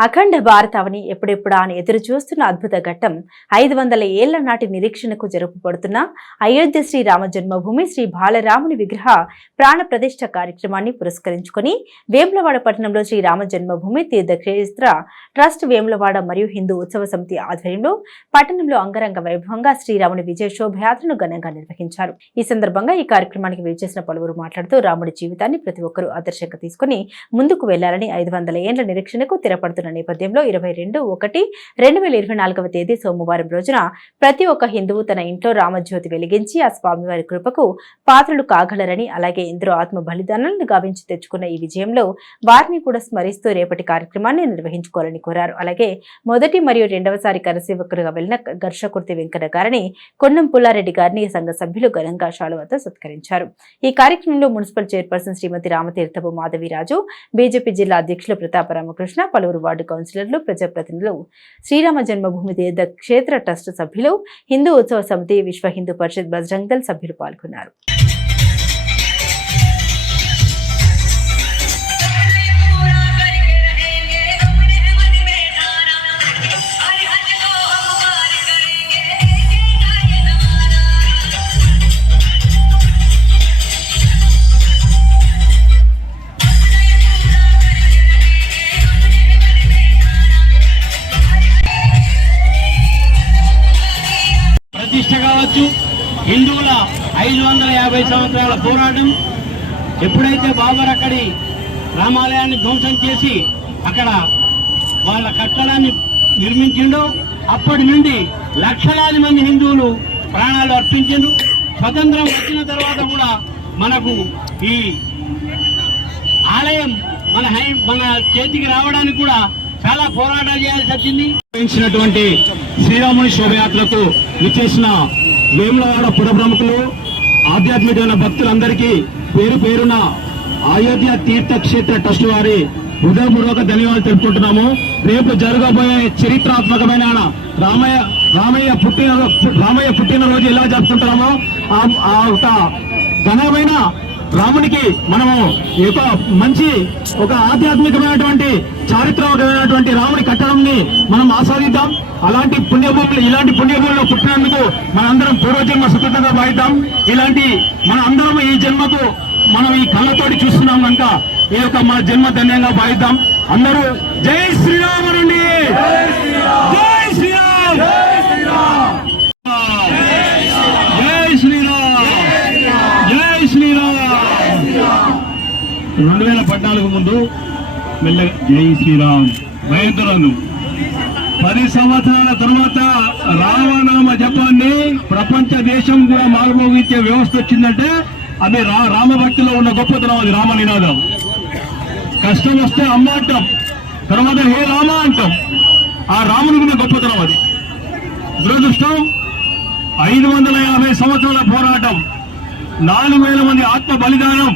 అఖండ భారతావని ఎప్పుడెప్పుడా అని ఎదురు చూస్తున్న అద్భుత ఘట్టం ఐదు వందల ఏళ్ళ నాటి నిరీక్షణకు జరుపుపడుతున్న అయోధ్య శ్రీ రామ జన్మభూమి శ్రీ బాలరాముని విగ్రహ ప్రాణ ప్రతిష్ఠ కార్యక్రమాన్ని పురస్కరించుకొని వేములవాడ పట్టణంలో శ్రీ రామ జన్మభూమి తీర్థక్షేత్ర ట్రస్ట్ వేములవాడ మరియు హిందూ ఉత్సవ సమితి ఆధ్వర్యంలో పట్టణంలో అంగరంగ వైభవంగా శ్రీరాముని విజయ శోభయాత్రను ఘనంగా నిర్వహించారు. ఈ సందర్భంగా ఈ కార్యక్రమానికి విచ్చేసిన పలువురు మాట్లాడుతూ రాముడి జీవితాన్ని ప్రతి ఒక్కరూ ఆదర్శంగా తీసుకుని ముందుకు వెళ్ళాలని ఐదు వందల ఏళ్ళ నిరీక్షణకు తెరపడుతున్న నేపథ్యంలో ఇరవై రెండు ఒకటి రెండు వేల ఇరవై నాలుగవ తేదీ సోమవారం రోజున ప్రతి ఒక్క హిందువు తన ఇంట్లో రామజ్యోతి వెలిగించి ఆ స్వామివారి కృపకు పాత్రలు కాగలరని అలాగే ఎందరో ఆత్మ బలిదానాలను గావించి తెచ్చుకున్న ఈ విజయంలో వారిని కూడా స్మరిస్తూ రేపటి కార్యక్రమాన్ని నిర్వహించుకోవాలని కోరారు. అలాగే మొదటి మరియు రెండవసారి కరసేవకులుగా వెళ్ళిన ఘర్షకుర్తి వెంకట గారిని కొండం పుల్లారెడ్డి గారిని సంఘ సభ్యులు ఘనంగా శాలువతో సత్కరించారు. ఈ కార్యక్రమంలో municipal chairperson Srimati Ramatirthapu Madhaviraju BJP జిల్లా అధ్యక్షులు ప్రతాప రామకృష్ణ పలువురు వార్డు కౌన్సిలర్లు ప్రజాప్రతినిధులు. శ్రీరామ జన్మభూమి తీర్థ క్షేత్ర ట్రస్ట్ సభ్యులు హిందూ ఉత్సవ సమితి విశ్వ హిందూ పరిషత్ బజరంగ్ దళ్ సభ్యులు పాల్గొన్నారు. ప్రతిష్ట కావచ్చు. హిందువుల ఐదు వందల యాభై సంవత్సరాల పోరాటం ఎప్పుడైతే బాబర్ అక్కడి రామాలయాన్ని ధ్వంసం చేసి అక్కడ వాళ్ళ కట్టడాన్ని నిర్మించిండో అప్పటి నుండి లక్షలాది మంది హిందువులు ప్రాణాలు అర్పించిండ్రు. స్వతంత్రం వచ్చిన తర్వాత కూడా మనకు ఈ ఆలయం మన హై మన చేతికి రావడానికి కూడా చాలా పోరాటాలు చేయాల్సి వచ్చింది. నిర్వహించినటువంటి శ్రీరాముని శోభయాత్రకు విచ్చేసిన వేములవాడ పుర ప్రముఖులు ఆధ్యాత్మికమైన భక్తులందరికీ పేరు పేరున అయోధ్య తీర్థక్షేత్ర ట్రస్ట్ వారి హృదయపూర్వక ధన్యవాదాలు తెలుపుకుంటున్నాము. రేపు జరగబోయే చరిత్రాత్మకమైన రామయ్య రామయ్య పుట్టిన రామయ్య పుట్టినరోజు ఎలా జరుపుకుంటున్నామో ఆ- ఆ ఒక ఘనమైన రామునికి మనము ఈ యొక్క మంచి ఒక ఆధ్యాత్మికమైనటువంటి చారిత్రకమైనటువంటి రాముని కట్టడంని మనం ఆస్వాదిద్దాం. అలాంటి పుణ్యభూములు ఇలాంటి పుణ్యభూములు పుట్టినందుకు మనందరం పూర్వజన్మ సుకృతంగా భావిద్దాం. ఇలాంటి మన అందరం ఈ జన్మకు మనం ఈ కళ్ళతోటి చూస్తున్నాం కనుక ఈ యొక్క మన జన్మ ధన్యంగా భావిద్దాం. అందరూ జై శ్రీరామ్ జై శ్రీరామ్ రెండు వేల పద్నాలుగు ముందు మెల్లగా జై శ్రీరామ్ భయంకరాలు పది సంవత్సరాల తర్వాత రామనామ జపాన్ని ప్రపంచ దేశం కూడా మారుమోగించే వ్యవస్థ వచ్చిందంటే అది రా రామభక్తిలో ఉన్న గొప్పతనం అది రామ నినాదం కష్టం వస్తే అమ్మ అంటాం తర్వాత హే రామ అంటాం. ఆ రామునికి ఉన్న గొప్పతనం అది. దురదృష్టం ఐదు వందల యాభై సంవత్సరాల పోరాటం నాలుగు వేల మంది ఆత్మ బలిదానం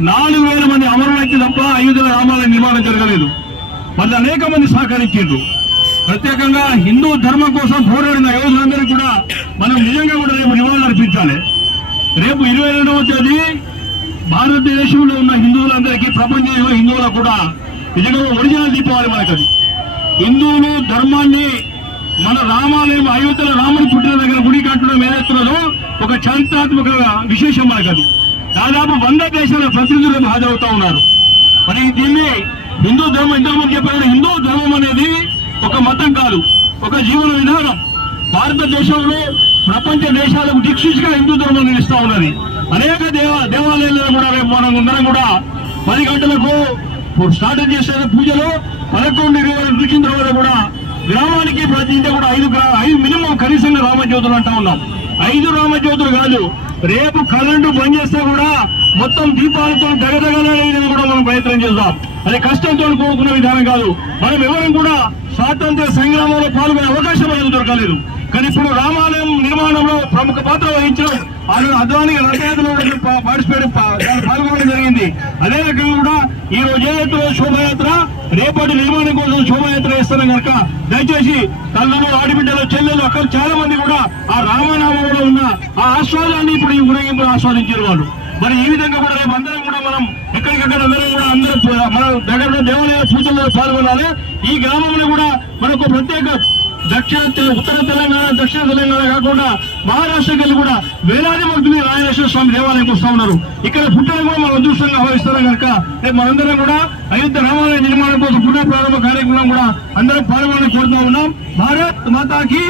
నాలుగు వేల మంది అమరులైతే తప్ప ఐదు రామాలయ నిర్మాణం జరగలేదు. మళ్ళీ అనేక మంది సహకరించారు. ప్రత్యేకంగా హిందూ ధర్మం కోసం పోరాడిన యోధులందరికీ కూడా మనం నిజంగా కూడా రేపు నివాళులు అర్పించాలి. రేపు ఇరవై రెండవ తేదీ భారతదేశంలో ఉన్న హిందువులందరికీ ప్రపంచంలో హిందువులకు కూడా నిజంగా ఒరిజినల్ దీపావళి మనకది. హిందువులు ధర్మాన్ని మన రామాలయం అయోధ్యలో రాముని పుట్టిన దగ్గర గుడి కట్టడం ఏదైతున్నదో ఒక చరిత్రాత్మక విశేషం మనకది. దాదాపు వంద దేశాల ప్రతినిధులు హాజరవుతా ఉన్నారు. మరి దీన్ని హిందూ ధర్మం ఇంతకుముందు చెప్పిన హిందూ ధర్మం అనేది ఒక మతం కాదు ఒక జీవన విధానం. భారతదేశంలో ప్రపంచ దేశాలకు దిక్సూచిగా హిందూ ధర్మం నిలుస్తా ఉన్నది. అనేక దేవ దేవాలయాల్లో కూడా రేపు మనం అందరం కూడా పది గంటలకు స్టార్ట్ చేసే పూజలు పదకొండు ఇరవై వరకు తర్వాత కూడా గ్రామానికి ప్రతి ఇంటి కూడా ఐదు ఐదు మినిమం కనీసంగా రామజ్యోతులు అంటా ఉన్నాం. ఐదు రామజ్యోతులు కాదు రేపు కరెంటు బంద్ చేస్తే కూడా మొత్తం దీపాలతో దగదగలనేది కూడా మనం ప్రయత్నం చేద్దాం. అది కష్టంతో కోరుకున్న విధానం కాదు. మనం ఎవరం కూడా స్వాతంత్ర సంగ్రామంలో పాల్గొనే అవకాశం అనేది దొరకలేదు. కానీ ఇప్పుడు రామాలయం నిర్మాణంలో ప్రముఖ పాత్ర వహించడం ఆయన అద్వానీ రథయాత్రలో కూడా పార్టిసిపేట్ పాల్గొనడం అదే రకంగా కూడా ఈ రోజు ఏదైతే శోభయాత్ర రేపటి నిర్మాణం కోసం శోభయాత్ర వేస్తున్నాం కనుక దయచేసి తల్లులు ఆడిబిడ్డలు చెల్లెలు అక్కడ చాలా మంది కూడా ఆ రామనామంలో ఉన్న ఆ ఆస్వాదాన్ని ఇప్పుడు ఈ ఊరేగింపులు ఆస్వాదించారు వాళ్ళు. మరి ఈ విధంగా కూడా రేపు అందరం కూడా మనం ఎక్కడికక్కడ అందరం కూడా అందరూ మన దగ్గర దేవాలయ పూజల్లో పాల్గొనాలి. ఈ గ్రామంలో కూడా మనకు ప్రత్యేక దక్షిణ ఉత్తర తెలంగాణ దక్షిణ తెలంగాణ కాకుండా మహారాష్ట్రకి వెళ్ళి కూడా వేలాది మంది రాయనేశ్వర స్వామి దేవాలయంకి వస్తూ ఉన్నారు. ఇక్కడ పుట్టడం కూడా మనం అదృష్టంగా భావిస్తున్నాం కనుక? రేపు మనందరం కూడా అయోధ్య రామాలయ నిర్మాణం కోసం పునః ప్రారంభ కార్యక్రమం కూడా అందరం పాల్గొని కోరుతూ ఉన్నాం. భారత్ మాతాకి